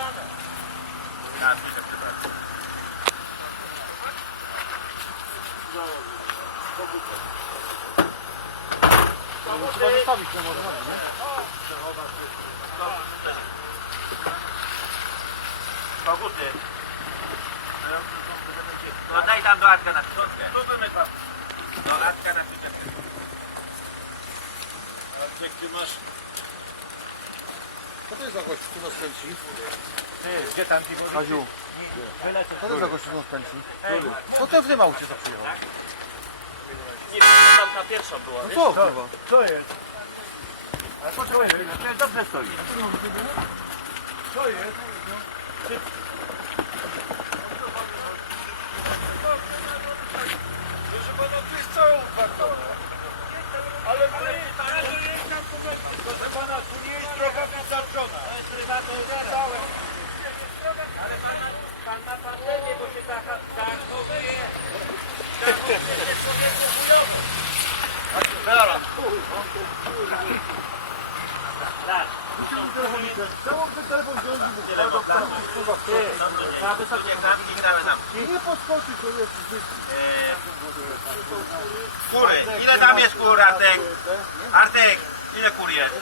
trzeba. Zostawić na może nie? Koguty. No daj tam do Atka na przyczepkę. Tu wymykam. Do Atka na przyczepkę. Jak ty masz... Co to jest za gość, który nas kręci? Ty, gdzie tam piwo? Kaziu, Wylecę. co to jest za gość, który nas kręci? Co ten w tym aucie za przyjechał? Nie wiem, co tam ta pierwsza była, No wiesz? co, kurwa? Co jest? Ale poczekaj, dobrze stoi. Co jest? Proszę pana, tu jest cały upakowane. Ale tu nie jest, proszę pana, tu nie jest droga wystarczona. Całe. Ale pan, pan ma patelnię, bo się zachowuje. Zachowuje człowieku chujowo. Zaraz. Nie to zbytki. Eee, Kury. Ile tam jest kur, Artek? Artek, ile kur jest?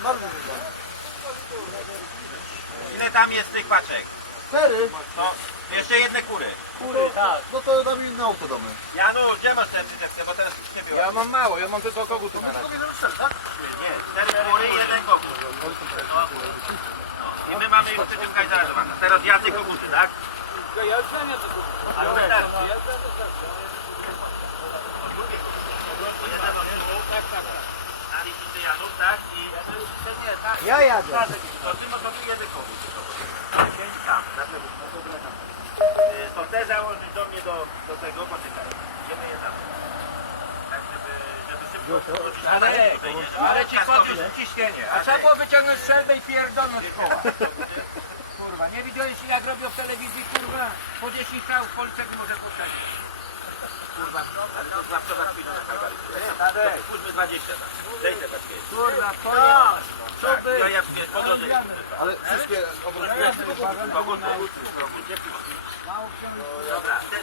Ile tam jest tych paczek? Cztery? To jeszcze jedne kury. Kury, tak. No to dam inne auto damy. Janu, gdzie masz tę przyczepkę, bo teraz nie było. Ja mam mało, ja mam tylko koguty na razie. To bierzemy cztery, tak? Nie, cztery kury i jeden kogut. No. I my mamy już przyczepka izolowana. Teraz Jacek koguty, tak? Ja znam ja Ale wystarczy. Tak, tak. A liczycie Janów, tak? I... Nie, tak. Ja jadę. To ty, no jeden kogut. Pięć tam, na lewo, no to tyle tam. To te założyć do mnie do, do tego, poczekaj. Idziemy je tam. Tak, żeby, żeby szybko... Ale, Ale ale ci podniósł ciśnienie. A trzeba było wyciągnąć strzelbę i pierdolnąć koła. Kurwa, nie widziałeś jak robią w telewizji, kurwa? Po 10 kał w Polsce nie może puszczać. Kurwa, ale to zawsze was pójdą na kalwarię. Pójdźmy 20 tam. Daj te paczki. Kurwa, to jest... Co Tak, by? ja ja po drodze Ale wszystkie kogut, kogut. Dobra, te,